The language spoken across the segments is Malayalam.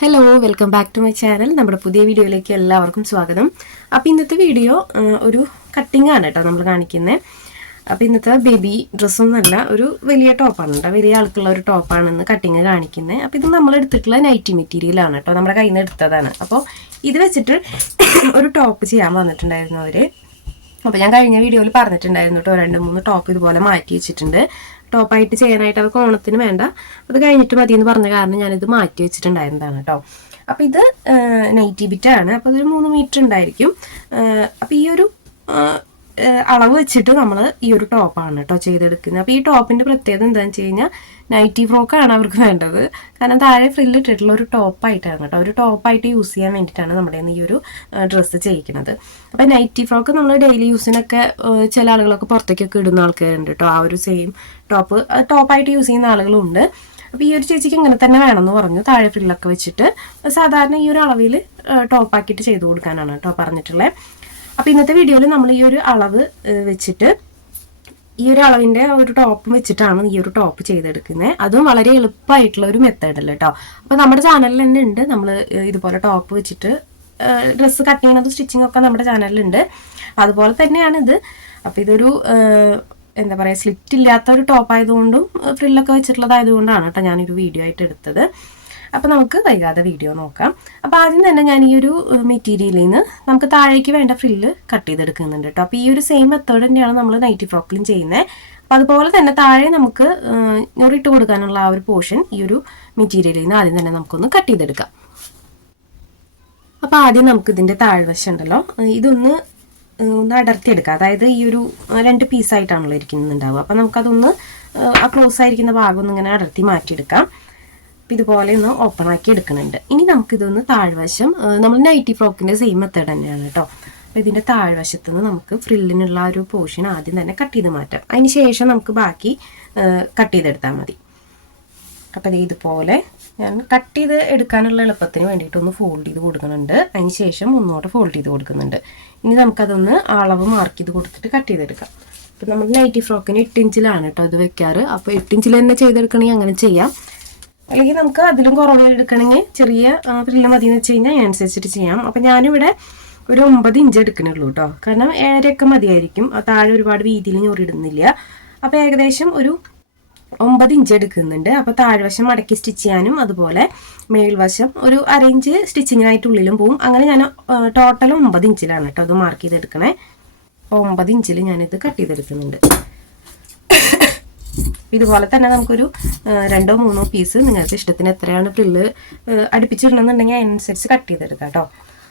Hello welcome back to my channel. നമ്മുടെ പുതിയ വീഡിയോയിലേക്ക് എല്ലാവർക്കും സ്വാഗതം. അപ്പോൾ ഇന്നത്തെ വീഡിയോ ഒരു കട്ടിംഗ് ആണ് കേട്ടോ നമ്മൾ കാണിക്കുന്നത്. അപ്പോൾ ഇന്നത്തെ ബേബി ഡ്രസ്സൊന്നുമല്ല, ഒരു വലിയ ടോപ്പാണ് കേട്ടോ, വലിയ ആൾക്കുള്ള ഒരു ടോപ്പാണെന്ന് കട്ടിങ് കാണിക്കുന്നത്. അപ്പോൾ ഇത് നമ്മൾ എടുത്തിട്ടുള്ള നൈറ്റി മെറ്റീരിയലാണ് കേട്ടോ, നമ്മുടെ കയ്യിൽ നിന്ന് എടുത്തതാണ്. അപ്പോൾ ഇത് വെച്ചിട്ട് ഒരു ടോപ്പ് ചെയ്യാൻ വന്നിട്ടുണ്ടായിരുന്നു അവർ. അപ്പോൾ ഞാൻ കഴിഞ്ഞ വീഡിയോയിൽ പറഞ്ഞിട്ടുണ്ടായിരുന്നു കേട്ടോ, 2-3 ടോപ്പ് ഇതുപോലെ മാറ്റി വെച്ചിട്ടുണ്ട്. ടോപ്പായിട്ട് ചെയ്യാനായിട്ട് അവർക്ക് ഓണത്തിന് വേണ്ട, അത് കഴിഞ്ഞിട്ട് മതി എന്ന് പറഞ്ഞ കാരണം ഞാനിത് മാറ്റി വെച്ചിട്ടുണ്ടായിരുന്നതാണ് കേട്ടോ. അപ്പോൾ ഇത് നൈറ്റി ബിറ്റാണ്. അപ്പോൾ അതൊരു 3 മീറ്റർ ഉണ്ടായിരിക്കും. അപ്പോൾ ഈ ഒരു അളവ് വെച്ചിട്ട് നമ്മൾ ഈ ഒരു ടോപ്പാണ് കേട്ടോ ചെയ്തെടുക്കുന്നത്. അപ്പോൾ ഈ ടോപ്പിൻ്റെ പ്രത്യേകത എന്താണെന്ന് വെച്ച് കഴിഞ്ഞാൽ നൈറ്റി ഫ്രോക്കാണ് അവർക്ക് വേണ്ടത്. കാരണം താഴെ ഫ്രില്ലിട്ടിട്ടുള്ള ഒരു ടോപ്പായിട്ടാണ് കേട്ടോ, ഒരു ടോപ്പായിട്ട് യൂസ് ചെയ്യാൻ വേണ്ടിയിട്ടാണ് നമ്മുടെ ഈ ഒരു ഡ്രസ്സ് ചെയ്യിക്കുന്നത്. അപ്പോൾ നൈറ്റി ഫ്രോക്ക് നമ്മൾ ഡെയിലി യൂസിനൊക്കെ ചില ആളുകളൊക്കെ പുറത്തേക്കൊക്കെ ഇടുന്ന ആൾക്കാരുണ്ട് കേട്ടോ. ആ ഒരു സെയിം ടോപ്പായിട്ട് യൂസ് ചെയ്യുന്ന ആളുകളുണ്ട്. അപ്പോൾ ഈ ഒരു ചേച്ചിക്ക് ഇങ്ങനെ തന്നെ വേണമെന്ന് പറഞ്ഞു, താഴെ ഫ്രില്ലൊക്കെ വെച്ചിട്ട് സാധാരണ ഈ ഒരു അളവിൽ ടോപ്പാക്കിയിട്ട് ചെയ്ത് കൊടുക്കാനാണ് കേട്ടോ പറഞ്ഞിട്ടുള്ളത്. അപ്പോൾ ഇന്നത്തെ വീഡിയോയിൽ നമ്മൾ ഈ ഒരു അളവ് വെച്ചിട്ട് ഈ ഒരു അളവിൻ്റെ ഒരു ടോപ്പ് വെച്ചിട്ടാണ് ഈ ഒരു ടോപ്പ് ചെയ്തെടുക്കുന്നത്. അതും വളരെ എളുപ്പമായിട്ടുള്ള ഒരു മെത്തേഡല്ല കേട്ടോ. അപ്പോൾ നമ്മുടെ ചാനലിൽ തന്നെ ഉണ്ട്, നമ്മൾ ഇതുപോലെ ടോപ്പ് വെച്ചിട്ട് ഡ്രസ്സ് കട്ട് ചെയ്യുന്നത് സ്റ്റിച്ചിങ് ഒക്കെ നമ്മുടെ ചാനലിലുണ്ട്. അതുപോലെ തന്നെയാണ് ഇത്. അപ്പോൾ ഇതൊരു എന്താ പറയുക, സ്ലിറ്റ് ഇല്ലാത്ത ഒരു ടോപ്പ് ആയതുകൊണ്ടും ഫ്രില്ലൊക്കെ വെച്ചിട്ടുള്ളതായതുകൊണ്ടാണ് കേട്ടോ ഞാനൊരു വീഡിയോ ആയിട്ട് എടുത്തത്. അപ്പോൾ നമുക്ക് വൈകാതെ വീഡിയോ നോക്കാം. അപ്പോൾ ആദ്യം തന്നെ ഞാൻ ഈ ഒരു മെറ്റീരിയലിൽ നിന്ന് നമുക്ക് താഴേക്ക് വേണ്ട ഫ്രില്ല് കട്ട് ചെയ്തെടുക്കുന്നുണ്ട് കേട്ടോ. അപ്പോൾ ഈ ഒരു സെയിം മെത്തേഡ് തന്നെയാണ് നമ്മൾ നൈറ്റി ഫ്രോക്കിലും ചെയ്യുന്നത്. അപ്പോൾ അതുപോലെ തന്നെ താഴെ നമുക്ക് ഞൊറിട്ട് കൊടുക്കാനുള്ള ആ ഒരു പോർഷൻ ഈ ഒരു മെറ്റീരിയലിൽ നിന്ന് ആദ്യം തന്നെ നമുക്കൊന്ന് കട്ട് ചെയ്തെടുക്കാം. അപ്പോൾ ആദ്യം നമുക്ക് ഇതിൻ്റെ താഴ്വശം ഉണ്ടല്ലോ, ഇതൊന്ന് അടർത്തിയെടുക്കാം. അതായത് ഈ ഒരു 2 പീസായിട്ടാണല്ലോ ഇരിക്കുന്നുണ്ടാവുക. അപ്പോൾ നമുക്കതൊന്ന് ആ ക്ലോസ് ആയിരിക്കുന്ന ഭാഗം ഒന്ന് ഇങ്ങനെ അടർത്തി മാറ്റിയെടുക്കാം. ഇതുപോലെ ഒന്ന് ഓപ്പൺ ആക്കി എടുക്കുന്നുണ്ട്. ഇനി നമുക്കിതൊന്ന് താഴ്വശം നമ്മൾ നൈറ്റി ഫ്രോക്കിൻ്റെ സെയിം മെത്തേഡ് തന്നെയാണ് കേട്ടോ. അപ്പോൾ ഇതിൻ്റെ താഴ്വശത്ത് നിന്ന് നമുക്ക് ഫ്രില്ലിനുള്ള ഒരു പോർഷൻ ആദ്യം തന്നെ കട്ട് ചെയ്ത് മാറ്റാം. അതിന് ശേഷം നമുക്ക് ബാക്കി കട്ട് ചെയ്തെടുത്താൽ മതി. അപ്പോൾ ഇതുപോലെ ഞാൻ കട്ട് ചെയ്ത് എടുക്കാനുള്ള എളുപ്പത്തിന് വേണ്ടിയിട്ടൊന്ന് ഫോൾഡ് ചെയ്ത് കൊടുക്കുന്നുണ്ട്. അതിന് ശേഷം ഒന്നുകൂടെ ഫോൾഡ് ചെയ്ത് കൊടുക്കുന്നുണ്ട്. ഇനി നമുക്കതൊന്ന് അളവ് മാർക്ക് ചെയ്ത് കൊടുത്തിട്ട് കട്ട് ചെയ്തെടുക്കാം. അപ്പോൾ നമ്മൾ നൈറ്റി ഫ്രോക്കിന് 8 ഇഞ്ചിലാണ് കേട്ടോ ഇത് വെക്കാറ്. അപ്പോൾ 8 ഇഞ്ചിൽ തന്നെ ചെയ്തെടുക്കണമെങ്കിൽ അങ്ങനെ ചെയ്യാം. അല്ലെങ്കിൽ നമുക്ക് അതിലും കുറവ് എടുക്കണമെങ്കിൽ ചെറിയ ഫ്രില്ല് മതി എന്ന് വെച്ച് കഴിഞ്ഞാൽ അതിനനുസരിച്ചിട്ട് ചെയ്യാം. അപ്പം ഞാനിവിടെ ഒരു 9 ഇഞ്ച് എടുക്കണുള്ളൂ കേട്ടോ. കാരണം 7.5 മതിയായിരിക്കും. താഴെ ഒരുപാട് വീതിയിൽ ഞൊറിടുന്നില്ല. അപ്പോൾ ഏകദേശം ഒരു 9 ഇഞ്ച് എടുക്കുന്നുണ്ട്. അപ്പോൾ താഴ്വശം മടക്കി സ്റ്റിച്ച് ചെയ്യാനും അതുപോലെ മേൽവശം ഒരു 1/2 ഇഞ്ച് സ്റ്റിച്ചിങ്ങിനായിട്ടുള്ളിലും പോവും. അങ്ങനെ ഞാൻ ടോട്ടൽ 9 ഇഞ്ചിലാണ് കേട്ടോ അത് മാർക്ക് ചെയ്തെടുക്കണേ. 9 ഇഞ്ചിൽ ഞാനിത് കട്ട് ചെയ്തെടുക്കുന്നുണ്ട്. ഇതുപോലെ തന്നെ നമുക്കൊരു 2-3 പീസ് നിങ്ങൾക്ക് ഇഷ്ടത്തിന് എത്രയാണ് ഫ്രില്ല് അടുപ്പിച്ചിടണമെന്നുണ്ടെങ്കിൽ അതിനനുസരിച്ച് കട്ട് ചെയ്തെടുക്കാം കേട്ടോ.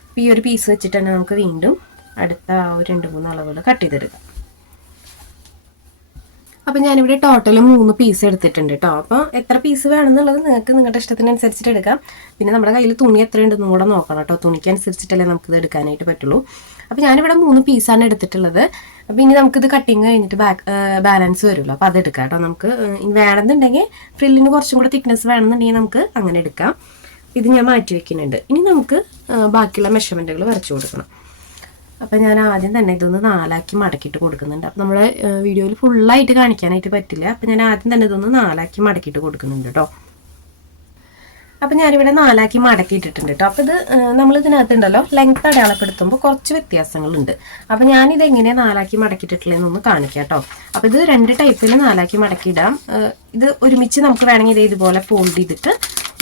അപ്പോൾ ഈ ഒരു പീസ് വെച്ചിട്ട് തന്നെ നമുക്ക് വീണ്ടും അടുത്ത 2-3 അളവുകൾ കട്ട് ചെയ്തെടുക്കാം. അപ്പോൾ ഞാനിവിടെ ടോട്ടൽ 3 പീസ് എടുത്തിട്ടുണ്ട് കേട്ടോ. അപ്പോൾ എത്ര പീസ് വേണമെന്നുള്ളത് നിങ്ങൾക്ക് നിങ്ങളുടെ ഇഷ്ടത്തിനനുസരിച്ചിട്ട് എടുക്കാം. പിന്നെ നമ്മുടെ കയ്യിൽ തുണി എത്ര ഉണ്ടെന്നും കൂടെ നോക്കണം കേട്ടോ. തുണിക്കനുസരിച്ചിട്ടല്ലേ നമുക്കിത് എടുക്കാനായിട്ട് പറ്റുള്ളൂ. അപ്പോൾ ഞാനിവിടെ 3 പീസാണ് എടുത്തിട്ടുള്ളത്. അപ്പോൾ ഇനി നമുക്കിത് കട്ടിങ് കഴിഞ്ഞിട്ട് ബാലൻസ് വരുമല്ലോ, അപ്പോൾ അതെടുക്കാം കേട്ടോ. നമുക്ക് വേണമെന്നുണ്ടെങ്കിൽ ഫ്രില്ലിന് കുറച്ചും കൂടെ തിക്നെസ് വേണമെന്നുണ്ടെങ്കിൽ നമുക്ക് അങ്ങനെ എടുക്കാം. ഇത് ഞാൻ മാറ്റി വെക്കുന്നുണ്ട്. ഇനി നമുക്ക് ബാക്കിയുള്ള മെഷർമെൻറ്റുകൾ വരച്ചു കൊടുക്കണം. അപ്പോൾ ഞാൻ ആദ്യം തന്നെ ഇതൊന്ന് 4ആക്കി മടക്കിയിട്ട് കൊടുക്കുന്നുണ്ട്. അപ്പോൾ നമ്മുടെ വീഡിയോയിൽ ഫുള്ളായിട്ട് കാണിക്കാനായിട്ട് പറ്റില്ല. അപ്പോൾ ഞാൻ ആദ്യം തന്നെ ഇതൊന്ന് 4ആക്കി മടക്കിയിട്ട് കൊടുക്കുന്നുണ്ട് കേട്ടോ. അപ്പോൾ ഞാനിവിടെ 4ആക്കി മടക്കിയിട്ടിട്ടുണ്ട് കേട്ടോ. അപ്പോൾ ഇത് നമ്മൾ ഇതിനകത്തുണ്ടല്ലോ ലെങ്ത് അടയാളപ്പെടുത്തുമ്പോൾ കുറച്ച് വ്യത്യാസങ്ങളുണ്ട്. അപ്പോൾ ഞാനിത് എങ്ങനെയാണ് 4ആക്കി മടക്കിയിട്ടിട്ടുള്ളതെന്നൊന്ന് കാണിക്കാം കേട്ടോ. അപ്പോൾ ഇത് 2 ടൈപ്പിൽ 4ആക്കി മടക്കിയിടാം. ഇത് ഒരുമിച്ച് നമുക്ക് വേണമെങ്കിൽ ഇതുപോലെ ഫോൾഡ് ചെയ്തിട്ട്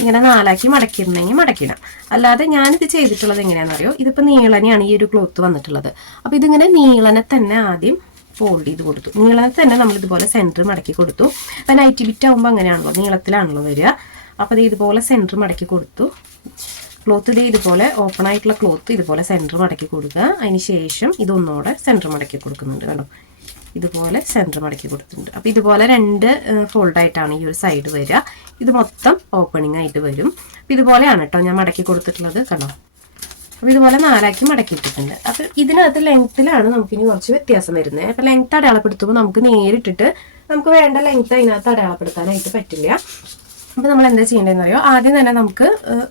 ഇങ്ങനെ 4ആക്കി മടക്കിയിട്ടുണ്ടെങ്കിൽ മടക്കിയിടാം. അല്ലാതെ ഞാനിത് ചെയ്തിട്ടുള്ളത് എങ്ങനെയാണെന്ന് അറിയോ, ഇതിപ്പോൾ നീളനെയാണ് ഈ ഒരു ക്ലോത്ത് വന്നിട്ടുള്ളത്. അപ്പോൾ ഇതിങ്ങനെ നീളനെ തന്നെ ആദ്യം ഫോൾഡ് ചെയ്ത് കൊടുത്തു. നീളനെ തന്നെ നമ്മളിതുപോലെ സെൻറ്റർ മടക്കി കൊടുത്തു. അപ്പോൾ നൈറ്റി ബിറ്റ് ആകുമ്പോൾ അങ്ങനെയാണല്ലോ, നീളത്തിലാണല്ലോ വരിക. അപ്പോൾ ഇതുപോലെ സെൻറ്റർ മടക്കി കൊടുത്തു. ക്ലോത്ത് ഇതുപോലെ ഓപ്പൺ ആയിട്ടുള്ള ക്ലോത്ത് ഇതുപോലെ സെൻറ്റർ മടക്കി കൊടുക്കുക. അതിന് ശേഷം ഇതൊന്നുകൂടെ സെൻറ്റർ മടക്കി കൊടുക്കുന്നുണ്ട് കണ്ടോ, ഇതുപോലെ സെൻറ്റർ മടക്കി കൊടുത്തിട്ടുണ്ട്. അപ്പോൾ ഇതുപോലെ 2 ഫോൾഡായിട്ടാണ് ഈ ഒരു സൈഡ് വരിക. ഇത് മൊത്തം ഓപ്പണിംഗ് ആയിട്ട് വരും. അപ്പോൾ ഇതുപോലെയാണ് കേട്ടോ ഞാൻ മടക്കി കൊടുത്തിട്ടുള്ളത് കണ്ടോ. അപ്പോൾ ഇതുപോലെ 4ആക്കി മടക്കിയിട്ടിട്ടുണ്ട്. അപ്പോൾ ഇതിനകത്ത് ലെങ്ത്തിലാണ് നമുക്കിനി കുറച്ച് വ്യത്യാസം വരുന്നത്. അപ്പോൾ ലെങ്ത്ത് അടയാളപ്പെടുത്തുമ്പോൾ നമുക്ക് നേരിട്ടിട്ട് നമുക്ക് വേണ്ട ലെങ്ത്ത് അതിനകത്ത് അടയാളപ്പെടുത്താനായിട്ട് പറ്റില്ല. അപ്പോൾ നമ്മൾ എന്താ ചെയ്യേണ്ടതെന്ന് അറിയോ, ആദ്യം തന്നെ നമുക്ക്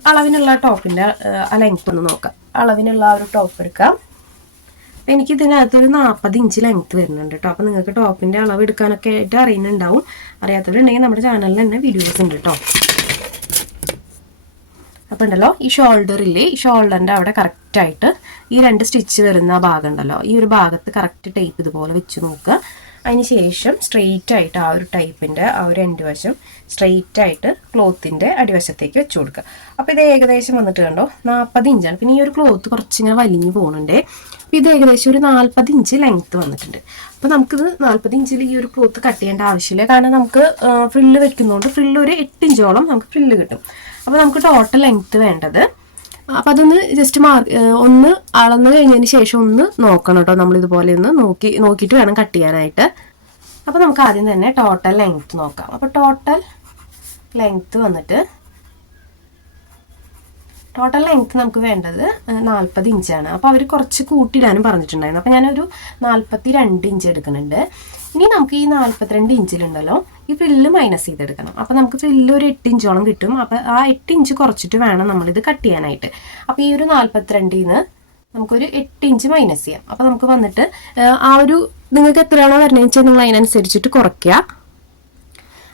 അളവിനുള്ള ടോപ്പിൻ്റെ ആ ലെങ്ത്ത് ഒന്ന് നോക്കാം. അളവിനുള്ള ആ ഒരു ടോപ്പ് എടുക്കാം. അപ്പോൾ എനിക്ക് ഇതിനകത്തൊരു 40 ഇഞ്ച് ലെങ്ത്ത് വരുന്നുണ്ട് കേട്ടോ. അപ്പോൾ നിങ്ങൾക്ക് ടോപ്പിൻ്റെ അളവ് എടുക്കാനൊക്കെ ആയിട്ട് അറിയുന്നുണ്ടാവും. അറിയാത്തവരുണ്ടെങ്കിൽ നമ്മുടെ ചാനലിൽ തന്നെ വീഡിയോസ് ഉണ്ട് കേട്ടോ. അപ്പോൾ ഉണ്ടല്ലോ ഈ ഷോൾഡറില്ലേ, ഈ ഷോൾഡറിൻ്റെ അവിടെ കറക്റ്റായിട്ട് ഈ 2 സ്റ്റിച്ച് വരുന്ന ഭാഗം ഉണ്ടല്ലോ, ഈ ഒരു ഭാഗത്ത് കറക്റ്റ് ടേപ്പ് ഇതുപോലെ വെച്ച് നോക്കുക. അതിന് ശേഷം സ്ട്രെയിറ്റ് ആയിട്ട് ആ ഒരു ടൈപ്പിൻ്റെ ആ ഒരു എൻഡ് വശം സ്ട്രെയിറ്റ് ആയിട്ട് ക്ലോത്തിൻ്റെ അടിവശത്തേക്ക് വെച്ച് കൊടുക്കുക. അപ്പോൾ ഇത് ഏകദേശം വന്നിട്ട് കണ്ടോ 40 ഇഞ്ചാണ്. പിന്നെ ഈ ഒരു ക്ലോത്ത് കുറച്ചിങ്ങനെ വലിഞ്ഞു പോകുന്നുണ്ട്. അപ്പോൾ ഇത് ഏകദേശം ഒരു 40 ഇഞ്ച് ലെങ്ത്ത് വന്നിട്ടുണ്ട്. അപ്പോൾ നമുക്കിത് 40 ഇഞ്ചിൽ ഈ ഒരു ക്ലോത്ത് കട്ട് ചെയ്യേണ്ട ആവശ്യമില്ല. കാരണം നമുക്ക് ഫ്രില്ല് വെക്കുന്നതുകൊണ്ട് ഫ്രില്ല് ഒരു 8 ഇഞ്ചോളം നമുക്ക് ഫ്രില്ല് കിട്ടും. അപ്പോൾ നമുക്ക് ടോട്ടൽ ലെങ്ത്ത് വേണ്ടത്, അപ്പം അതൊന്ന് ജസ്റ്റ് ഒന്ന് അളന്ന് കഴിഞ്ഞതിന് ശേഷം ഒന്ന് നോക്കണം കേട്ടോ. നമ്മളിതുപോലെ ഒന്ന് നോക്കിയിട്ട് വേണം കട്ട് ചെയ്യാനായിട്ട്. അപ്പോൾ നമുക്ക് ആദ്യം തന്നെ ടോട്ടൽ ലെങ്ത്ത് നോക്കാം. അപ്പോൾ ടോട്ടൽ ലെങ്ത്ത് വന്നിട്ട് നമുക്ക് വേണ്ടത് 40 ഇഞ്ചാണ്. അപ്പോൾ അവർ കുറച്ച് കൂട്ടിയിടാനും പറഞ്ഞിട്ടുണ്ടായിരുന്നു. അപ്പോൾ ഞാനൊരു 42 ഇഞ്ച് എടുക്കുന്നുണ്ട്. ഇനി നമുക്ക് ഈ 42 ഇഞ്ചിലുണ്ടല്ലോ ഈ ഫ്രില്ല് മൈനസ് ചെയ്തെടുക്കണം. അപ്പോൾ നമുക്ക് ഫ്രില്ല് ഒരു 8 ഇഞ്ചോളം കിട്ടും. അപ്പോൾ ആ 8 ഇഞ്ച് കുറച്ചിട്ട് വേണം നമ്മളിത് കട്ട് ചെയ്യാനായിട്ട്. അപ്പോൾ ഈ ഒരു 42-ൽ നിന്ന് നമുക്കൊരു 8 ഇഞ്ച് മൈനസ് ചെയ്യാം. അപ്പോൾ നമുക്ക് വന്നിട്ട് ആ ഒരു നിങ്ങൾക്ക് എത്രയാണോ വരണതെന്ന് വെച്ചാൽ നിങ്ങൾ അതിനനുസരിച്ചിട്ട് കുറയ്ക്കുക.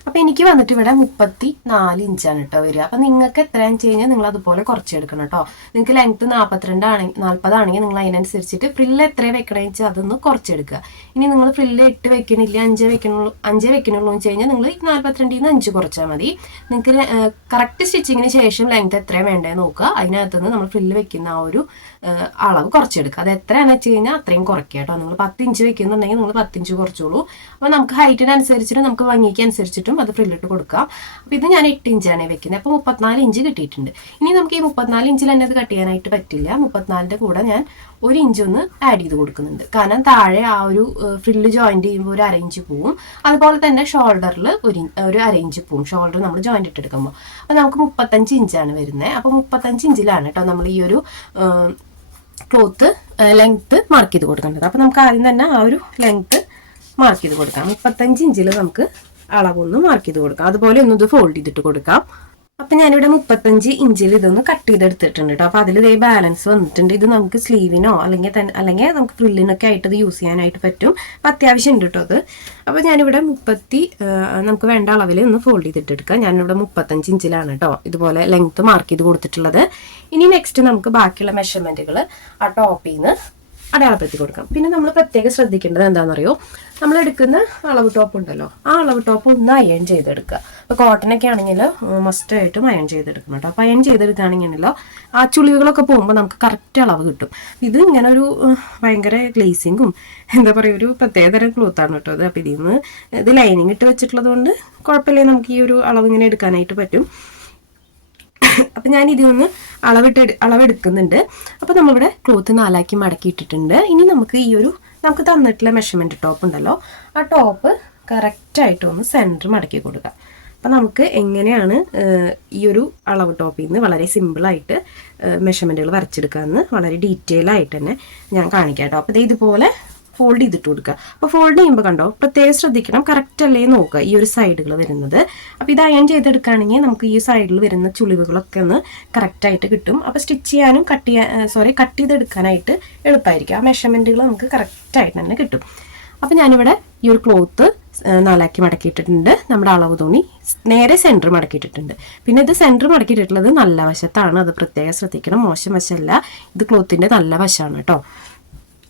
അപ്പോൾ എനിക്ക് വന്നിട്ട് ഇവിടെ 34 ഇഞ്ചാണ് കേട്ടോ വരിക. അപ്പോൾ നിങ്ങൾക്ക് എത്രയാണെന്ന് വെച്ച് കഴിഞ്ഞാൽ നിങ്ങൾ അതുപോലെ കുറച്ചെടുക്കണം കേട്ടോ. നിങ്ങൾക്ക് ലെങ്ത്ത് 40 ആണെങ്കിൽ നിങ്ങൾ അതിനനുസരിച്ചിട്ട് ഫ്രില്ല് എത്ര വെക്കണമെന്ന് വെച്ചാൽ അതൊന്ന് കുറച്ചെടുക്കുക. ഇനി നിങ്ങൾ ഫ്രില്ല് 8 വെക്കണില്ല, 5 വെക്കണുള്ളൂ എന്ന് വെച്ച് കഴിഞ്ഞാൽ നിങ്ങൾ 42-ൽ നിന്ന് 5 കുറച്ചാൽ മതി. നിങ്ങൾക്ക് കറക്റ്റ് സ്റ്റിച്ചിങ്ങിന് ശേഷം ലെങ്ത്ത് എത്രയാണ് വേണ്ടതെന്ന് നോക്കുക. അതിനകത്തുനിന്ന് നമ്മൾ ഫ്രില്ല് വെക്കുന്ന ആ ഒരു അളവ് കുറച്ചെടുക്കുക. അത് എത്രയാണെന്ന് വെച്ച് കഴിഞ്ഞാൽ അത്രയും കുറയ്ക്കുക കേട്ടോ. നിങ്ങൾ 10 ഇഞ്ച് വെക്കുന്നുണ്ടെങ്കിൽ നിങ്ങൾ 10 ഇഞ്ച് കുറച്ചോളൂ. അപ്പോൾ നമുക്ക് ഹൈറ്റിനനുസരിച്ചിട്ട് നമുക്ക് ഭംഗിക്ക് അനുസരിച്ചിട്ടും അത് ഫ്രില്ലിട്ട് കൊടുക്കാം. അപ്പോൾ ഇത് ഞാൻ 8 ഇഞ്ചാണ് വെക്കുന്നത്. അപ്പോൾ 34 ഇഞ്ച് കിട്ടിയിട്ടുണ്ട്. ഇനി നമുക്ക് ഈ 34 ഇഞ്ചിൽ തന്നെ അത് കട്ട് ചെയ്യാനായിട്ട് പറ്റില്ല. 34-ന്റെ കൂടെ ഞാൻ 1 ഇഞ്ച് ഒന്ന് ആഡ് ചെയ്ത് കൊടുക്കുന്നുണ്ട്. കാരണം താഴെ ആ ഒരു ഫ്രില്ല് ജോയിൻറ്റ് ചെയ്യുമ്പോൾ ഒരു 1/2 ഇഞ്ച് പോവും. അതുപോലെ തന്നെ ഷോൾഡറിൽ ഒരു 1/2 ഇഞ്ച് പോവും, ഷോൾഡർ നമ്മൾ ജോയിൻറ്റ് ഇട്ടെടുക്കുമ്പോൾ. അപ്പോൾ നമുക്ക് 35 ഇഞ്ചാണ് വരുന്നത്. അപ്പോൾ 35 ഇഞ്ചിലാണ് കേട്ടോ നമ്മൾ ഈ ഒരു ക്ലോത്ത് ലെങ്ത്ത് മാർക്ക് ചെയ്ത് കൊടുക്കേണ്ടത്. അപ്പോൾ നമുക്ക് ആദ്യം തന്നെ ആ ഒരു ലെങ്ത്ത് മാർക്ക് ചെയ്ത് കൊടുക്കാം. 35 ഇഞ്ചിൽ നമുക്ക് അളവൊന്ന് മാർക്ക് ചെയ്ത് കൊടുക്കാം. അതുപോലെ ഒന്നിത് ഫോൾഡ് ചെയ്തിട്ട് കൊടുക്കാം. അപ്പം ഞാനിവിടെ 35 ഇഞ്ചിൽ ഇതൊന്ന് കട്ട് ചെയ്തെടുത്തിട്ടുണ്ട് കേട്ടോ. അപ്പോൾ അതിൽ ഇതേ ബാലൻസ് വന്നിട്ടുണ്ട്. ഇത് നമുക്ക് സ്ലീവിനോ അല്ലെങ്കിൽ നമുക്ക് ഫ്രില്ലിനൊക്കെ ആയിട്ട് ഇത് യൂസ് ചെയ്യാനായിട്ട് പറ്റും. അപ്പം അത്യാവശ്യം ഉണ്ട് കേട്ടോ അത്. അപ്പോൾ ഞാനിവിടെ നമുക്ക് വേണ്ട അളവിൽ ഒന്ന് ഫോൾഡ് ചെയ്തിട്ടെടുക്കാം. ഞാനിവിടെ 35 ഇഞ്ചിലാണ് കേട്ടോ ഇതുപോലെ ലെങ്ത്ത് മാർക്ക് ചെയ്ത് കൊടുത്തിട്ടുള്ളത്. ഇനി നെക്സ്റ്റ് നമുക്ക് ബാക്കിയുള്ള മെഷർമെൻറ്റുകൾ ആ ടോപ്പിൽ നിന്ന് അടയാളപ്പെടുത്തി കൊടുക്കാം. പിന്നെ നമ്മൾ പ്രത്യേകം ശ്രദ്ധിക്കേണ്ടത് എന്താണെന്നറിയോ, നമ്മൾ എടുക്കുന്ന അളവ് ടോപ്പ് ഉണ്ടല്ലോ, ആ അളവ് ടോപ്പ് ഒന്ന് അയൺ ചെയ്തെടുക്കുക. അപ്പോൾ കോട്ടനൊക്കെ ആണെങ്കിൽ മസ്റ്റായിട്ടും അയൺ ചെയ്തെടുക്കണം കേട്ടോ. അപ്പോൾ അയൺ ചെയ്തെടുക്കുകയാണെങ്കിലോ ആ ചുളിവുകളൊക്കെ പോകുമ്പോൾ നമുക്ക് കറക്റ്റ് അളവ് കിട്ടും. ഇത് ഇങ്ങനെ ഒരു ഭയങ്കര ഗ്ലേസിങ്ങും എന്താ പറയുക ഒരു പ്രത്യേകതരം ക്ലോത്താണ് കേട്ടോ അത്. അപ്പോൾ ഇത് ലൈനിങ് ഇട്ട് വെച്ചിട്ടുള്ളത് കൊണ്ട് കുഴപ്പമില്ല, നമുക്ക് ഈ ഒരു അളവ് ഇങ്ങനെ എടുക്കാനായിട്ട് പറ്റും. അപ്പം ഞാൻ ഇതിനൊന്ന് അളവെടുക്കുന്നുണ്ട്. അപ്പോൾ നമ്മളിവിടെ ക്ലോത്ത് 4 മടക്കിയിട്ടിട്ടുണ്ട്. ഇനി നമുക്ക് തന്നിട്ടുള്ള മെഷർമെൻറ്റ് ടോപ്പ് ഉണ്ടല്ലോ, ആ ടോപ്പ് കറക്റ്റായിട്ട് ഒന്ന് സെൻറ്റർ മടക്കി കൊടുക്കാം. അപ്പം നമുക്ക് എങ്ങനെയാണ് ഈ ഒരു അളവ് ടോപ്പിൽ നിന്ന് വളരെ സിമ്പിളായിട്ട് മെഷർമെൻറ്റുകൾ വരച്ചെടുക്കാമെന്ന് വളരെ ഡീറ്റെയിൽ ആയിട്ട് തന്നെ ഞാൻ കാണിക്കാം കേട്ടോ. അപ്പോൾ ഇതുപോലെ ഫോൾഡ് ചെയ്തിട്ട് കൊടുക്കുക. അപ്പോൾ ഫോൾഡ് ചെയ്യുമ്പോൾ കണ്ടോ പ്രത്യേകം ശ്രദ്ധിക്കണം, കറക്റ്റ് അല്ലേ നോക്കുക ഈ ഒരു സൈഡുകൾ വരുന്നത്. അപ്പോൾ ഇത് അയൺ ചെയ്തെടുക്കുകയാണെങ്കിൽ നമുക്ക് ഈ സൈഡിൽ വരുന്ന ചുളിവുകളൊക്കെ ഒന്ന് കറക്റ്റായിട്ട് കിട്ടും. അപ്പോൾ സ്റ്റിച്ച് ചെയ്യാനും കട്ട് ചെയ്തെടുക്കാനായിട്ട് എളുപ്പമായിരിക്കും. ആ മെഷർമെൻറ്റുകൾ നമുക്ക് കറക്റ്റായിട്ട് തന്നെ കിട്ടും. അപ്പോൾ ഞാനിവിടെ ഈ ഒരു ക്ലോത്ത് 4 മടക്കിയിട്ടിട്ടുണ്ട്. നമ്മുടെ അളവ് തുണി നേരെ സെൻറ്റർ മടക്കിയിട്ടിട്ടുണ്ട്. പിന്നെ ഇത് സെൻറ്റർ മടക്കിയിട്ടുള്ളത് നല്ല വശത്താണ്, അത് പ്രത്യേകം ശ്രദ്ധിക്കണം, മോശം വശമല്ല. ഇത് ക്ലോത്തിൻ്റെ നല്ല വശമാണ് കേട്ടോ.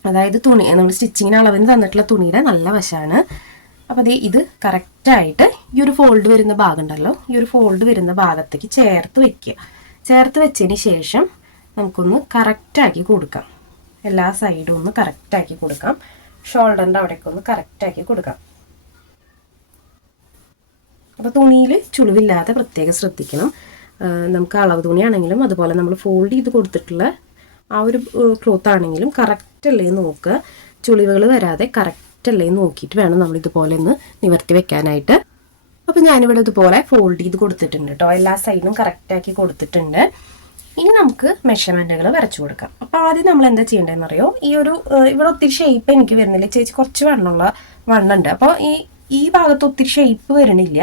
അതായത് തുണി നമ്മൾ സ്റ്റിച്ചിങ്ങിന് അളവിന് തന്നിട്ടുള്ള തുണിയുടെ നല്ല വശമാണ്. അപ്പോൾ ഇത് കറക്റ്റായിട്ട് ഈ ഒരു ഫോൾഡ് വരുന്ന ഭാഗം ഉണ്ടല്ലോ, ഈ ഒരു ഫോൾഡ് വരുന്ന ഭാഗത്തേക്ക് ചേർത്ത് വെക്കുക. ചേർത്ത് വെച്ചതിന് ശേഷം നമുക്കൊന്ന് കറക്റ്റാക്കി കൊടുക്കാം. എല്ലാ സൈഡും ഒന്ന് കറക്റ്റാക്കി കൊടുക്കാം. ഷോൾഡറിൻ്റെ അവിടേക്ക് ഒന്ന് കറക്റ്റാക്കി കൊടുക്കാം. അപ്പോൾ തുണിയിൽ ചുളിവില്ലാതെ പ്രത്യേകം ശ്രദ്ധിക്കണം. നമുക്ക് അളവ് തുണിയാണെങ്കിലും അതുപോലെ നമ്മൾ ഫോൾഡ് ചെയ്ത് കൊടുത്തിട്ടുള്ള ആ ഒരു ക്ലോത്ത് ആണെങ്കിലും കറക്റ്റ് അല്ലേ നോക്കുക, ചുളിവുകൾ വരാതെ കറക്റ്റ് അല്ലേ നോക്കിയിട്ട് വേണം നമ്മൾ ഇതുപോലെ ഒന്ന് നിവർത്തി വെക്കാനായിട്ട്. അപ്പോൾ ഞാനിവിടെ ഇതുപോലെ ഫോൾഡ് ചെയ്ത് കൊടുത്തിട്ടുണ്ട് കേട്ടോ, എല്ലാ സൈഡും കറക്റ്റാക്കി കൊടുത്തിട്ടുണ്ട്. ഇനി നമുക്ക് മെഷർമെൻറ്റുകൾ വരച്ചു കൊടുക്കാം. അപ്പോൾ ആദ്യം നമ്മൾ എന്താ ചെയ്യേണ്ടതെന്ന് അറിയോ, ഇവിടെ ഒത്തിരി ഷേപ്പ് എനിക്ക് വരുന്നില്ല, ചേച്ചി കുറച്ച് വണ്ണുണ്ട്. അപ്പോൾ ഈ ഭാഗത്ത് ഒത്തിരി ഷേപ്പ് വരണില്ല.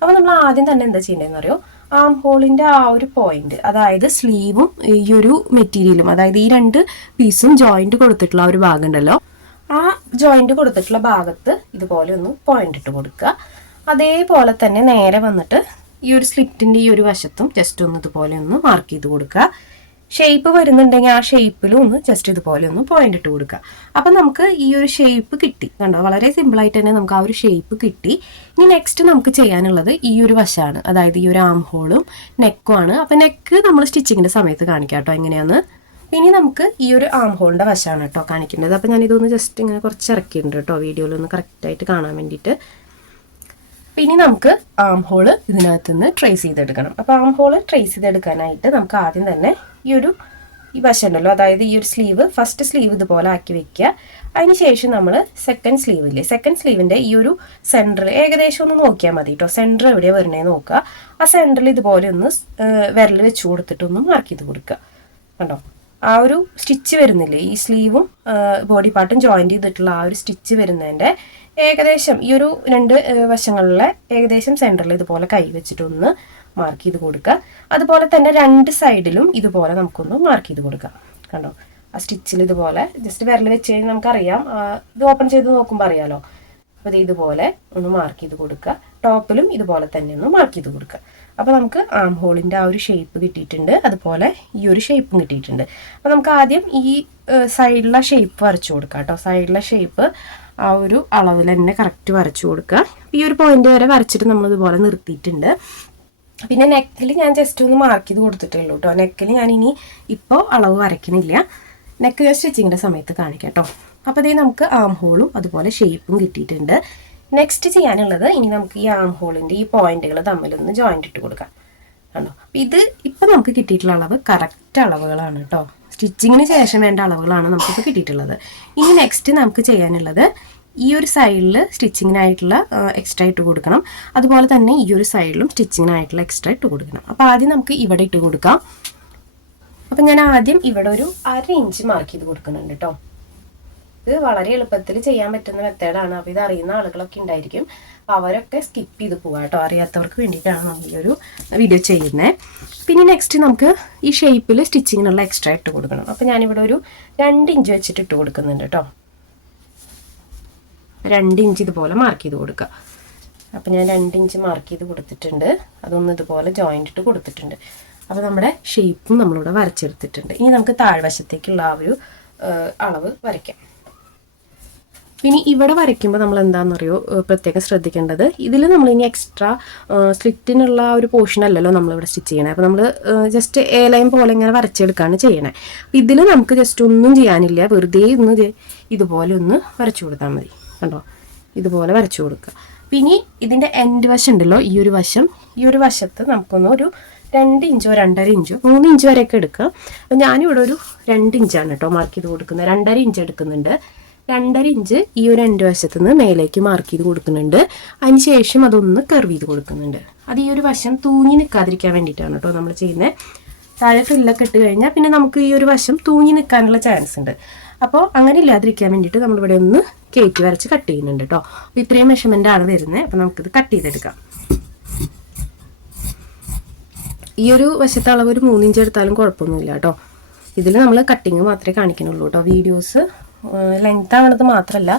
അപ്പോൾ നമ്മൾ ആദ്യം തന്നെ എന്താ ചെയ്യേണ്ടതെന്ന് അറിയോ, ആം ഹോളിൻ്റെ ആ ഒരു പോയിന്റ്, അതായത് സ്ലീവും ഈ ഒരു മെറ്റീരിയലും, അതായത് ഈ 2 പീസും ജോയിന്റ് കൊടുത്തിട്ടുള്ള ആ ഒരു ഭാഗം ഉണ്ടല്ലോ, ആ ജോയിന്റ് കൊടുത്തിട്ടുള്ള ഭാഗത്ത് ഇതുപോലെ ഒന്ന് പോയിന്റ് ഇട്ട് കൊടുക്കുക. അതേപോലെ തന്നെ നേരെ വന്നിട്ട് ഈ ഒരു സ്ലിറ്റിൻ്റെ ഈ ഒരു വശത്തും ജസ്റ്റ് ഒന്ന് ഇതുപോലെ ഒന്ന് മാർക്ക് ചെയ്ത് കൊടുക്കുക. ഷേപ്പ് വരുന്നുണ്ടെങ്കിൽ ആ ഷേപ്പിലും ഒന്ന് ജസ്റ്റ് ഇതുപോലെ ഒന്ന് പോയിന്റ് ഇട്ട് കൊടുക്കുക. അപ്പം നമുക്ക് ഈ ഒരു ഷേപ്പ് കിട്ടി. കണ്ടോ, വളരെ സിമ്പിളായിട്ട് തന്നെ നമുക്ക് ആ ഒരു ഷേപ്പ് കിട്ടി. ഇനി നെക്സ്റ്റ് നമുക്ക് ചെയ്യാനുള്ളത് ഈ ഒരു വശമാണ്, അതായത് ഈ ഒരു ആം ഹോളും നെക്കും ആണ്. അപ്പം നെക്ക് നമ്മൾ സ്റ്റിച്ചിങ്ങിൻ്റെ സമയത്ത് കാണിക്കാം കേട്ടോ എങ്ങനെയാന്ന്. ഇനി നമുക്ക് ഈ ഒരു ആം ഹോളിൻ്റെ വശമാണ് കേട്ടോ കാണിക്കേണ്ടത്. അപ്പം ഞാനിതൊന്ന് ജസ്റ്റ് ഇങ്ങനെ കുറച്ച് ഇറക്കിയിട്ടുണ്ട് കേട്ടോ വീഡിയോയിലൊന്ന് കറക്റ്റായിട്ട് കാണാൻ വേണ്ടിയിട്ട്. ഇനി നമുക്ക് ആം ഹോള് ഇതിനകത്ത് നിന്ന് ട്രേസ് ചെയ്തെടുക്കണം. അപ്പോൾ ആം ഹോള് ട്രേസ് ചെയ്തെടുക്കാനായിട്ട് നമുക്ക് ആദ്യം തന്നെ ഈ വശം ഉണ്ടല്ലോ, അതായത് ഈ ഒരു സ്ലീവ്, ഫസ്റ്റ് സ്ലീവ് ഇതുപോലെ ആക്കി വെക്കുക. അതിന് ശേഷം നമ്മൾ സെക്കൻഡ് സ്ലീവിൻ്റെ ഈ ഒരു സെൻറ്ററിൽ ഏകദേശം ഒന്ന് നോക്കിയാൽ മതി കേട്ടോ. സെൻറ്റർ എവിടെയാണ് വരുന്നതെന്ന് നോക്കുക. ആ സെൻറ്ററിൽ ഇതുപോലെ ഒന്ന് വിരൽ വെച്ച് കൊടുത്തിട്ടൊന്ന് മാർക്ക് ചെയ്ത് കൊടുക്കുക. കണ്ടോ, ആ ഒരു സ്റ്റിച്ച് വരുന്നില്ലേ, ഈ സ്ലീവും ബോഡി പാർട്ടും ജോയിൻറ്റ് ചെയ്തിട്ടുള്ള ആ ഒരു സ്റ്റിച്ച് വരുന്നതിൻ്റെ ഏകദേശം ഈ ഒരു രണ്ട് വശങ്ങളിലെ ഏകദേശം സെൻറ്ററിൽ ഇതുപോലെ കൈ വെച്ചിട്ടൊന്ന് മാർക്ക് ചെയ്ത് കൊടുക്കുക. അതുപോലെ തന്നെ രണ്ട് സൈഡിലും ഇതുപോലെ നമുക്കൊന്ന് മാർക്ക് ചെയ്ത് കൊടുക്കാം. കണ്ടോ, ആ സ്റ്റിച്ചിൽ ഇതുപോലെ ജസ്റ്റ് വിരൽ വെച്ച് കഴിഞ്ഞാൽ നമുക്കറിയാം, ഇത് ഓപ്പൺ ചെയ്ത് നോക്കുമ്പോൾ അറിയാമല്ലോ. അപ്പോൾ ഇത് ഇതുപോലെ ഒന്ന് മാർക്ക് ചെയ്ത് കൊടുക്കുക. ടോപ്പിലും ഇതുപോലെ തന്നെ ഒന്ന് മാർക്ക് ചെയ്ത് കൊടുക്കുക. അപ്പോൾ നമുക്ക് ആം ഹോളിൻ്റെ ആ ഒരു ഷേപ്പ് കിട്ടിയിട്ടുണ്ട്, അതുപോലെ ഈ ഒരു ഷേപ്പും കിട്ടിയിട്ടുണ്ട്. അപ്പോൾ നമുക്ക് ആദ്യം ഈ സൈഡിലെ ഷേപ്പ് വരച്ചു കൊടുക്കാം കേട്ടോ. സൈഡിലെ ഷേപ്പ് ആ ഒരു അളവിൽ തന്നെ കറക്റ്റ് വരച്ചു കൊടുക്കുക. ഈ ഒരു പോയിന്റ് വരെ വരച്ചിട്ട് നമ്മളിതുപോലെ നിർത്തിയിട്ടുണ്ട്. പിന്നെ നെക്കിൽ ഞാൻ ജസ്റ്റ് ഒന്ന് മാർക്ക് ചെയ്ത് കൊടുത്തിട്ടുള്ളൂ കേട്ടോ. നെക്കിൽ ഞാൻ ഇനി ഇപ്പോൾ അളവ് വരയ്ക്കണില്ല, നെക്ക് ഞാൻ സ്റ്റിച്ചിങ്ങിൻ്റെ സമയത്ത് കാണിക്കാം കേട്ടോ. അപ്പോൾ ഇതേ നമുക്ക് ആം ഹോളും അതുപോലെ ഷേപ്പും കിട്ടിയിട്ടുണ്ട്. നെക്സ്റ്റ് ചെയ്യാനുള്ളത്, ഇനി നമുക്ക് ഈ ആം ഹോളിൻ്റെ ഈ പോയിന്റുകൾ തമ്മിലൊന്ന് ജോയിൻ്റ് ഇട്ട് കൊടുക്കാം. കണ്ടോ, ഇത് ഇപ്പം നമുക്ക് കിട്ടിയിട്ടുള്ള അളവ് കറക്റ്റ് അളവുകളാണ് കേട്ടോ. സ്റ്റിച്ചിങ്ങിന് ശേഷം വേണ്ട അളവുകളാണ് നമുക്കിപ്പോൾ കിട്ടിയിട്ടുള്ളത്. ഇനി നെക്സ്റ്റ് നമുക്ക് ചെയ്യാനുള്ളത്, ഈ ഒരു സൈഡിൽ സ്റ്റിച്ചിങ്ങിനായിട്ടുള്ള എക്സ്ട്രാ ഇട്ട് കൊടുക്കണം, അതുപോലെ തന്നെ ഈ ഒരു സൈഡിലും സ്റ്റിച്ചിങ്ങിനായിട്ടുള്ള എക്സ്ട്രാ ഇട്ട് കൊടുക്കണം. അപ്പോൾ ആദ്യം നമുക്ക് ഇവിടെ ഇട്ട് കൊടുക്കാം. അപ്പം ഞാൻ ആദ്യം ഇവിടെ ഒരു 1/2 ഇഞ്ച് മാർക്ക് ചെയ്ത് കൊടുക്കുന്നുണ്ട് കേട്ടോ. ഇത് വളരെ എളുപ്പത്തിൽ ചെയ്യാൻ പറ്റുന്ന മെത്തേഡാണ്. അപ്പോൾ ഇത് അറിയുന്ന ആളുകളൊക്കെ ഉണ്ടായിരിക്കും, അപ്പോൾ അവരൊക്കെ സ്കിപ്പ് ചെയ്ത് പോകാം കേട്ടോ. അറിയാത്തവർക്ക് വേണ്ടിയിട്ടാണ് നമ്മൾ ഈ ഒരു വീഡിയോ ചെയ്യുന്നത്. പിന്നെ നെക്സ്റ്റ് നമുക്ക് ഈ ഷേപ്പിൽ സ്റ്റിച്ചിങ്ങിനുള്ള എക്സ്ട്രാ ഇട്ട് കൊടുക്കണം. അപ്പോൾ ഞാനിവിടെ ഒരു 2 ഇഞ്ച് വെച്ചിട്ട് ഇട്ട് കൊടുക്കുന്നുണ്ട് കേട്ടോ. 2 ഇഞ്ച് ഇതുപോലെ മാർക്ക് ചെയ്ത് കൊടുക്കുക. അപ്പോൾ ഞാൻ 2 ഇഞ്ച് മാർക്ക് ചെയ്ത് കൊടുത്തിട്ടുണ്ട്. അതൊന്ന് ഇതുപോലെ ജോയിൻ്റ് ഇട്ട് കൊടുത്തിട്ടുണ്ട്. അപ്പോൾ നമ്മുടെ ഷേപ്പും നമ്മളിവിടെ വരച്ചെടുത്തിട്ടുണ്ട്. ഇനി നമുക്ക് താഴ്വശത്തേക്കുള്ള ആ ഒരു അളവ് വരയ്ക്കാം. പിന്നെ ഇവിടെ വരയ്ക്കുമ്പോൾ നമ്മൾ എന്താണെന്നറിയോ പ്രത്യേകം ശ്രദ്ധിക്കേണ്ടത്, ഇതിൽ നമ്മൾ ഇനി എക്സ്ട്രാ സ്ലിറ്റിനുള്ള ഒരു പോർഷൻ അല്ലല്ലോ നമ്മളിവിടെ സ്റ്റിച്ച് ചെയ്യണേ. അപ്പോൾ നമ്മൾ ജസ്റ്റ് എ ലൈൻ പോലെ ഇങ്ങനെ വരച്ചെടുക്കുകയാണ് ചെയ്യണേ. ഇതിൽ നമുക്ക് ജസ്റ്റ് ഒന്നും ചെയ്യാനില്ല, വെറുതെ ഒന്ന് ഇതുപോലെ ഒന്ന് വരച്ചു കൊടുത്താൽ മതി. കണ്ടോ, ഇതുപോലെ വരച്ചു കൊടുക്കുക. പിന്നെ ഇതിൻ്റെ എൻഡ് വശം ഉണ്ടല്ലോ, ഈ ഒരു വശത്ത് നമുക്കൊന്ന് ഒരു 2 ഇഞ്ചോ 2.5 ഇഞ്ചോ 3 ഇഞ്ച് വരെയൊക്കെ എടുക്കുക. അപ്പം ഞാനിവിടെ ഒരു 2 ഇഞ്ചാണ് കേട്ടോ മാർക്ക് ചെയ്ത് കൊടുക്കുന്നത്. 2.5 ഇഞ്ച് എടുക്കുന്നുണ്ട്. 2.5 ഇഞ്ച് ഈ ഒരു എൻഡ് വശത്ത് നിന്ന് മേലേക്ക് മാർക്ക് ചെയ്ത് കൊടുക്കുന്നുണ്ട്. അതിന് ശേഷം അതൊന്ന് കർവ് ചെയ്ത് കൊടുക്കുന്നുണ്ട്. അത് ഈ ഒരു വശം തൂങ്ങി നിൽക്കാതിരിക്കാൻ വേണ്ടിയിട്ടാണ് കേട്ടോ നമ്മൾ ചെയ്യുന്നത്. താഴെ ഫ്രില്ലൊക്കെ ഇട്ട് കഴിഞ്ഞാൽ പിന്നെ നമുക്ക് ഈ ഒരു വശം തൂങ്ങി നിൽക്കാനുള്ള ചാൻസ് ഉണ്ട്. അപ്പോൾ അങ്ങനെ ഇല്ലാതിരിക്കാൻ വേണ്ടിയിട്ട് നമ്മളിവിടെ ഒന്ന് കയറ്റി വരച്ച് കട്ട് ചെയ്യുന്നുണ്ട് കേട്ടോ. അപ്പോൾ ഇത്രയും മെഷർമെൻ്റ് ആണ് വരുന്നത്. അപ്പോൾ നമുക്കിത് കട്ട് ചെയ്തെടുക്കാം. ഈ ഒരു വശത്തെ അളവ് ഒരു 3 ഇഞ്ച് എടുത്താലും കുഴപ്പമൊന്നുമില്ല കേട്ടോ. ഇതിൽ നമ്മൾ കട്ടിങ് മാത്രമേ കാണിക്കുന്നുള്ളൂ കേട്ടോ. വീഡിയോസ് ലെങ്ത് ആവണത് മാത്രമല്ല,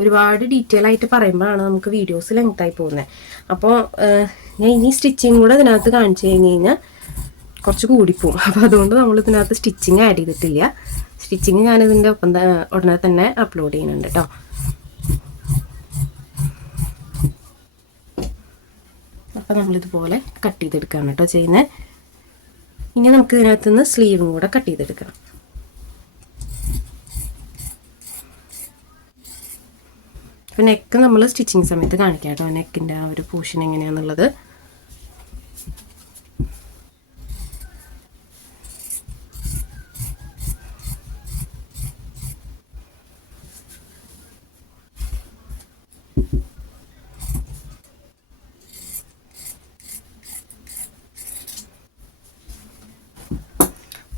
ഒരുപാട് ഡീറ്റെയിൽ ആയിട്ട് പറയുമ്പോഴാണ് നമുക്ക് വീഡിയോസ് ലെങ്ത്തായി പോകുന്നത്. അപ്പോൾ ഞാൻ ഇനി സ്റ്റിച്ചിങ് കൂടെ ഇതിനകത്ത് കാണിച്ചു കഴിഞ്ഞാൽ കുറച്ച് കൂടിപ്പോവും. അപ്പോൾ അതുകൊണ്ട് നമ്മൾ ഇതിനകത്ത് സ്റ്റിച്ചിങ് ആഡ് ചെയ്തിട്ടില്ല. സ്റ്റിച്ചിങ് ഞാനിതിൻ്റെ ഒപ്പം ഉടനെ തന്നെ അപ്ലോഡ് ചെയ്യുന്നുണ്ട് കേട്ടോ. അപ്പോൾ നമ്മളിതുപോലെ കട്ട് ചെയ്തെടുക്കുകയാണ് കേട്ടോ ചെയ്യുന്നത്. ഇനി നമുക്ക് ഇതിനകത്ത് നിന്ന് സ്ലീവും കൂടെ കട്ട് ചെയ്തെടുക്കണം. അപ്പോൾ നെക്ക് നമ്മൾ സ്റ്റിച്ചിങ് സമയത്ത് കാണിക്കാം കേട്ടോ, നെക്കിൻ്റെ ആ ഒരു പോർഷൻ എങ്ങനെയാണെന്നുള്ളത്.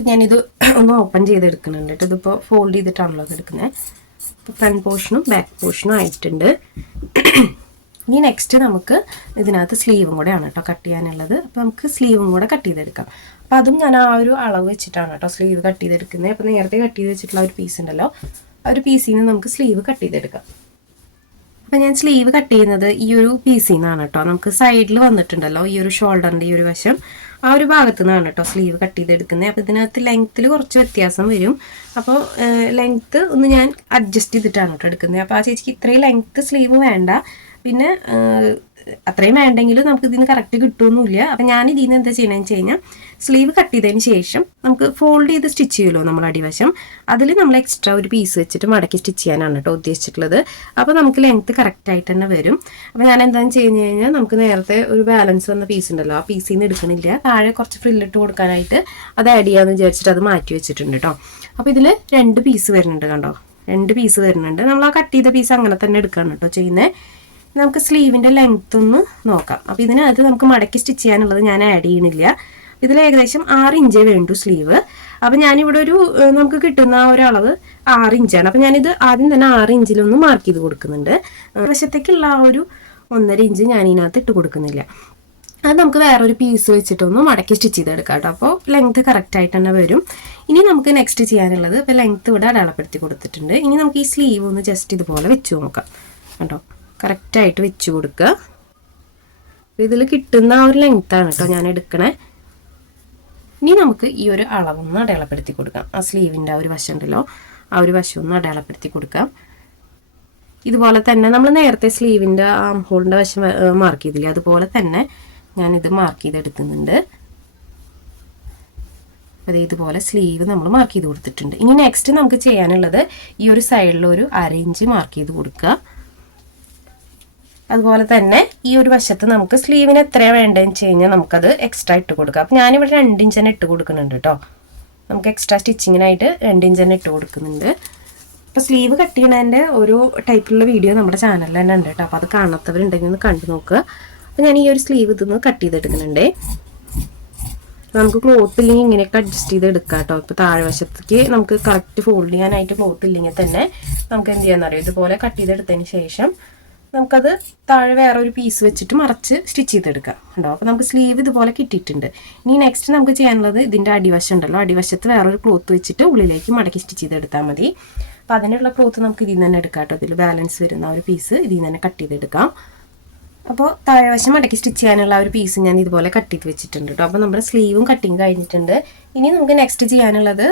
ഞാനിത് ഒന്ന് ഓപ്പൺ ചെയ്തെടുക്കുന്നുണ്ട് കേട്ടോ. ഇതിപ്പോൾ ഫോൾഡ് ചെയ്തിട്ടാണല്ലോ അത് എടുക്കുന്നത്. ഇപ്പോൾ ഫ്രണ്ട് പോർഷനും ബാക്ക് പോർഷനും ആയിട്ടുണ്ട്. ഇനി നെക്സ്റ്റ് നമുക്ക് ഇതിനകത്ത് സ്ലീവും കൂടെയാണ് കേട്ടോ കട്ട് ചെയ്യാനുള്ളത്. അപ്പോൾ നമുക്ക് സ്ലീവും കൂടെ കട്ട് ചെയ്തെടുക്കാം. അപ്പോൾ അതും ഞാൻ ആ ഒരു അളവ് വെച്ചിട്ടാണ് കേട്ടോ സ്ലീവ് കട്ട് ചെയ്തെടുക്കുന്നത്. അപ്പോൾ നേരത്തെ കട്ട് ചെയ്ത് വെച്ചിട്ടുള്ള ഒരു പീസ് ഉണ്ടല്ലോ, ആ ഒരു പീസിൽ നിന്ന് നമുക്ക് സ്ലീവ് കട്ട് ചെയ്തെടുക്കാം. അപ്പം ഞാൻ സ്ലീവ് കട്ട് ചെയ്യുന്നത് ഈ ഒരു പീസിൽ നിന്നാണ് കേട്ടോ. നമുക്ക് സൈഡിൽ വന്നിട്ടുണ്ടല്ലോ ഈ ഒരു ഷോൾഡറിൻ്റെ ഈ ഒരു വശം, ആ ഒരു ഭാഗത്തു നിന്നാണ് കേട്ടോ സ്ലീവ് കട്ട് ചെയ്തെടുക്കുന്നത്. അപ്പോൾ ഇതിനകത്ത് ലെങ്ത്തിൽ കുറച്ച് വ്യത്യാസം വരും. അപ്പോൾ ലെങ്ത്ത് ഒന്ന് ഞാൻ അഡ്ജസ്റ്റ് ചെയ്തിട്ടാണ് കേട്ടോ എടുക്കുന്നത്. അപ്പോൾ ആ ചേച്ചിക്ക് ഇത്രയും ലെങ്ത്ത് സ്ലീവ് വേണ്ട, പിന്നെ അത്രയും വേണ്ടെങ്കിലും നമുക്ക് ഇതിന് കറക്റ്റ് കിട്ടുമൊന്നുമില്ല. അപ്പം ഞാൻ ഇതിൽ നിന്ന് എന്താ ചെയ്യണമെന്ന് വെച്ച് കഴിഞ്ഞാൽ സ്ലീവ് കട്ട് ചെയ്തതിന് ശേഷം നമുക്ക് ഫോൾഡ് ചെയ്ത് സ്റ്റിച്ച് ചെയ്യുമല്ലോ നമ്മൾ അടിവശം, അതിൽ നമ്മൾ എക്സ്ട്രാ ഒരു പീസ് വെച്ചിട്ട് മടക്കി സ്റ്റിച്ച് ചെയ്യാനാണ് കേട്ടോ ഉദ്ദേശിച്ചിട്ടുള്ളത്. അപ്പോൾ നമുക്ക് ലെങ്ത്ത് കറക്റ്റായിട്ട് തന്നെ വരും. അപ്പോൾ ഞാൻ എന്താണെന്ന് ചെയ്ത് കഴിഞ്ഞാൽ നമുക്ക് നേരത്തെ ഒരു ബാലൻസ് വന്ന പീസ് ഉണ്ടല്ലോ, ആ പീസിൽ നിന്ന് എടുക്കണില്ല, താഴെ കുറച്ച് ഫ്രില്ലിട്ട് കൊടുക്കാനായിട്ട് അത് ആഡ് ചെയ്യാമെന്ന് വിചാരിച്ചിട്ട് അത് മാറ്റി വെച്ചിട്ടുണ്ട് കേട്ടോ. അപ്പോൾ ഇതിൽ 2 പീസ് വരുന്നുണ്ട് കണ്ടോ, 2 പീസ് വരുന്നുണ്ട്. നമ്മൾ ആ കട്ട് ചെയ്ത പീസ് അങ്ങനെ തന്നെ എടുക്കുകയാണ് കേട്ടോ ചെയ്യുന്നത്. നമുക്ക് സ്ലീവിൻ്റെ ലെങ്ത്ത് ഒന്ന് നോക്കാം. അപ്പോൾ ഇതിനകത്ത് നമുക്ക് മടക്കി സ്റ്റിച്ച് ചെയ്യാനുള്ളത് ഞാൻ ആഡ് ചെയ്യണില്ല. ഇതിൽ ഏകദേശം 6 ഇഞ്ചേ വേണ്ടു സ്ലീവ്. അപ്പോൾ ഞാനിവിടെ ഒരു നമുക്ക് കിട്ടുന്ന ആ ഒരു അളവ് 6 ഇഞ്ചാണ്. അപ്പോൾ ഞാനിത് ആദ്യം തന്നെ 6 ഇഞ്ചിലൊന്ന് മാർക്ക് ചെയ്ത് കൊടുക്കുന്നുണ്ട്. വശത്തേക്കുള്ള ആ ഒരു 1.5 ഇഞ്ച് ഞാൻ ഇതിനകത്ത് ഇട്ട് കൊടുക്കുന്നില്ല. അത് നമുക്ക് വേറൊരു പീസ് വെച്ചിട്ടൊന്ന് മടക്കി സ്റ്റിച്ച് ചെയ്തെടുക്കാം കേട്ടോ. അപ്പോൾ ലെങ്ത്ത് കറക്റ്റായിട്ട് തന്നെ വരും. ഇനി നമുക്ക് നെക്സ്റ്റ് ചെയ്യാനുള്ളത്, ഇപ്പോൾ ലെങ്ത്ത് ഇവിടെ അടയാളപ്പെടുത്തി കൊടുത്തിട്ടുണ്ട്. ഇനി നമുക്ക് ഈ സ്ലീവ് ഒന്ന് ജസ്റ്റ് ഇതുപോലെ വെച്ച് നോക്കാം കേട്ടോ. കറക്റ്റായിട്ട് വെച്ച് കൊടുക്കുക. ഇതിൽ കിട്ടുന്ന ആ ഒരു ലെങ്ത്താണ് കേട്ടോ ഞാൻ എടുക്കണേ. ഇനി നമുക്ക് ഈ ഒരു അളവൊന്ന് അടയാളപ്പെടുത്തി കൊടുക്കാം. ആ സ്ലീവിൻ്റെ ആ ഒരു വശം ഉണ്ടല്ലോ, ആ ഒരു വശം ഒന്ന് അടയാളപ്പെടുത്തി കൊടുക്കാം. ഇതുപോലെ തന്നെ നമ്മൾ നേരത്തെ സ്ലീവിൻ്റെ ആം ഹോളിൻ്റെ വശം മാർക്ക് ചെയ്തില്ലേ, അതുപോലെ തന്നെ ഞാനിത് മാർക്ക് ചെയ്തെടുക്കുന്നുണ്ട്. അപ്പോൾ ഇതുപോലെ സ്ലീവ് നമ്മൾ മാർക്ക് ചെയ്ത് കൊടുത്തിട്ടുണ്ട്. ഇനി നെക്സ്റ്റ് നമുക്ക് ചെയ്യാനുള്ളത് ഈ ഒരു സൈഡിൽ ഒരു 1/2 ഇഞ്ച് മാർക്ക് ചെയ്ത് കൊടുക്കുക. അതുപോലെ തന്നെ ഈ ഒരു വശത്ത് നമുക്ക് സ്ലീവിന് എത്രയാണ് വേണ്ടതെന്ന് വെച്ച് കഴിഞ്ഞാൽ നമുക്കത് എക്സ്ട്രാ ഇട്ട് കൊടുക്കാം. അപ്പോൾ ഞാനിവിടെ 2 ഇഞ്ച് തന്നെ ഇട്ട് കൊടുക്കുന്നുണ്ട് കേട്ടോ. നമുക്ക് എക്സ്ട്രാ സ്റ്റിച്ചിങ്ങിനായിട്ട് 2 ഇഞ്ച് തന്നെ ഇട്ട് കൊടുക്കുന്നുണ്ട്. അപ്പോൾ സ്ലീവ് കട്ട് ചെയ്യണതിൻ്റെ ഒരു ടൈപ്പിലുള്ള വീഡിയോ നമ്മുടെ ചാനലിൽ തന്നെ ഉണ്ട് കേട്ടോ. അപ്പോൾ അത് കാണാത്തവരുണ്ടെങ്കിൽ ഒന്ന് കണ്ടു നോക്കുക. അപ്പോൾ ഞാൻ ഈ ഒരു സ്ലീവ് ഇതൊന്ന് കട്ട് ചെയ്തെടുക്കുന്നുണ്ട്. നമുക്ക് ക്ലോത്ത് ഇല്ലെങ്കിൽ ഇങ്ങനെയൊക്കെ അഡ്ജസ്റ്റ് ചെയ്ത് എടുക്കാം കേട്ടോ. ഇപ്പോൾ താഴെ വശത്തേക്ക് നമുക്ക് കറക്റ്റ് ഫോൾഡ് ചെയ്യാനായിട്ട് ക്ലോത്ത് ഇല്ലെങ്കിൽ തന്നെ നമുക്ക് എന്ത് ചെയ്യാമെന്നറിയോ, ഇതുപോലെ കട്ട് ചെയ്തെടുത്തതിന് ശേഷം നമുക്കത് താഴെ വേറെ ഒരു പീസ് വെച്ചിട്ട് മറച്ച് സ്റ്റിച്ച് ചെയ്തെടുക്കാം കേട്ടോ. അപ്പോൾ നമുക്ക് സ്ലീവ് ഇതുപോലെ കിട്ടിയിട്ടുണ്ട്. ഇനി നെക്സ്റ്റ് നമുക്ക് ചെയ്യാനുള്ളത് ഇതിൻ്റെ അടിവശം ഉണ്ടല്ലോ, അടിവശത്ത് വേറൊരു ക്ലോത്ത് വെച്ചിട്ട് ഉള്ളിലേക്ക് മടക്കി സ്റ്റിച്ച് ചെയ്തെടുത്താൽ മതി. അപ്പോൾ അതിനുള്ള ക്ലോത്ത് നമുക്ക് ഇതിൽ നിന്ന് തന്നെ എടുക്കാം കേട്ടോ. ഇതിൽ ബാലൻസ് വരുന്ന ഒരു പീസ് ഇതിൽ നിന്ന് തന്നെ കട്ട് ചെയ്തെടുക്കാം. അപ്പോൾ താഴെവശം മടക്കി സ്റ്റിച്ച് ചെയ്യാനുള്ള ഒരു പീസ് ഞാൻ ഇതുപോലെ കട്ട് ചെയ്ത് വെച്ചിട്ടുണ്ട് കേട്ടോ. അപ്പോൾ നമ്മുടെ സ്ലീവും കട്ടിങ് കഴിഞ്ഞിട്ടുണ്ട്. ഇനി നമുക്ക് നെക്സ്റ്റ് ചെയ്യാനുള്ളത്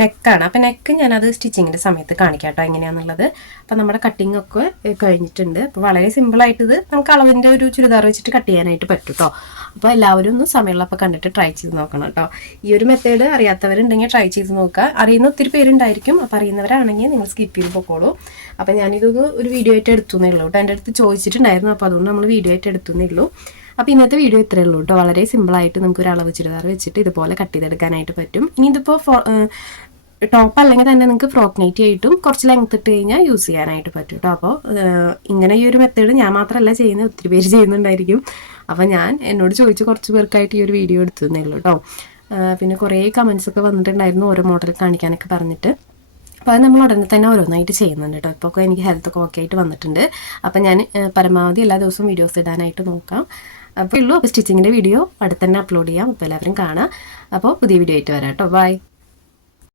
നെക്കാണ്. അപ്പോൾ നെക്ക് ഞാനത് സ്റ്റിച്ചിങ്ങിൻ്റെ സമയത്ത് കാണിക്കാം കേട്ടോ എങ്ങനെയാണെന്നുള്ളത്. അപ്പോൾ നമ്മുടെ കട്ടിങ് ഒക്കെ കഴിഞ്ഞിട്ടുണ്ട്. അപ്പോൾ വളരെ സിമ്പിളായിട്ട് ഇത് നമുക്ക് അളവിൻ്റെ ഒരു ചുരിദാർ വെച്ചിട്ട് കട്ട് ചെയ്യാനായിട്ട് പറ്റും കേട്ടോ. അപ്പോൾ എല്ലാവരും ഒന്ന് സമയമുള്ളപ്പോൾ കണ്ടിട്ട് ട്രൈ ചെയ്ത് നോക്കണം കേട്ടോ. ഈ ഒരു മെത്തേഡ് അറിയാത്തവരുണ്ടെങ്കിൽ ട്രൈ ചെയ്ത് നോക്കുക. അറിയുന്ന ഒത്തിരി പേരുണ്ടായിരിക്കും. അപ്പോൾ അറിയുന്നവരാണെങ്കിൽ നിങ്ങൾ സ്കിപ്പ് ചെയ്ത് പോക്കോളൂ. അപ്പോൾ ഞാനിതൊന്ന് ഒരു വീഡിയോ ആയിട്ട് എടുത്തുന്നേ ഉള്ളൂ കേട്ടോ. എൻ്റെ അടുത്ത് ചോദിച്ചിട്ടുണ്ടായിരുന്നു. അപ്പോൾ അതുകൊണ്ട് നമ്മൾ വീഡിയോ ആയിട്ട് എടുത്തുന്നേ ഉള്ളൂ. അപ്പോൾ ഇന്നത്തെ വീഡിയോ ഇത്രയേ ഉള്ളൂ കേട്ടോ. വളരെ സിമ്പിളായിട്ട് നമുക്കൊരു അളവ് ചുരിദാർ വെച്ചിട്ട് ഇതുപോലെ കട്ട് ചെയ്തെടുക്കാനായിട്ട് പറ്റും. ഇനി ഇതിപ്പോൾ ടോപ്പ് അല്ലെങ്കിൽ തന്നെ നിങ്ങൾക്ക് ഫ്രോക്ക് നൈറ്റി ആയിട്ടും കുറച്ച് ലെങ്ത് ഇട്ട് കഴിഞ്ഞാൽ യൂസ് ചെയ്യാനായിട്ട് പറ്റും കേട്ടോ. അപ്പോൾ ഇങ്ങനെ ഈ ഒരു മെത്തേഡ് ഞാൻ മാത്രമല്ല ചെയ്യുന്നത്, ഒത്തിരി പേര് ചെയ്യുന്നുണ്ടായിരിക്കും. അപ്പോൾ ഞാൻ എന്നോട് ചോദിച്ച് കുറച്ച് പേർക്കായിട്ട് ഈ ഒരു വീഡിയോ എടുത്തുന്നേ ഉള്ളൂ കേട്ടോ. പിന്നെ കുറേ കമൻസ് ഒക്കെ വന്നിട്ടുണ്ടായിരുന്നു ഓരോ മോഡൽ കാണിക്കാനൊക്കെ പറഞ്ഞിട്ട്. അപ്പോൾ അത് നമ്മൾ ഉടനെ തന്നെ ഓരോന്നായിട്ട് ചെയ്യുന്നുണ്ട് കേട്ടോ. ഇപ്പോൾ ഒക്കെ എനിക്ക് ഹെൽത്തൊക്കെ ഓക്കെ ആയിട്ട് വന്നിട്ടുണ്ട്. അപ്പോൾ ഞാൻ പരമാവധി എല്ലാ ദിവസവും വീഡിയോസ് ഇടാനായിട്ട് നോക്കാം. അപ്പോൾ ഉള്ളൂ. അപ്പോൾ സ്റ്റിച്ചിങ്ങിൻ്റെ വീഡിയോ അടുത്ത് തന്നെ അപ്ലോഡ് ചെയ്യാം. അപ്പോൾ എല്ലാവരും കാണാം. അപ്പോൾ പുതിയ വീഡിയോ ആയിട്ട് വരാം കേട്ടോ. ബൈ.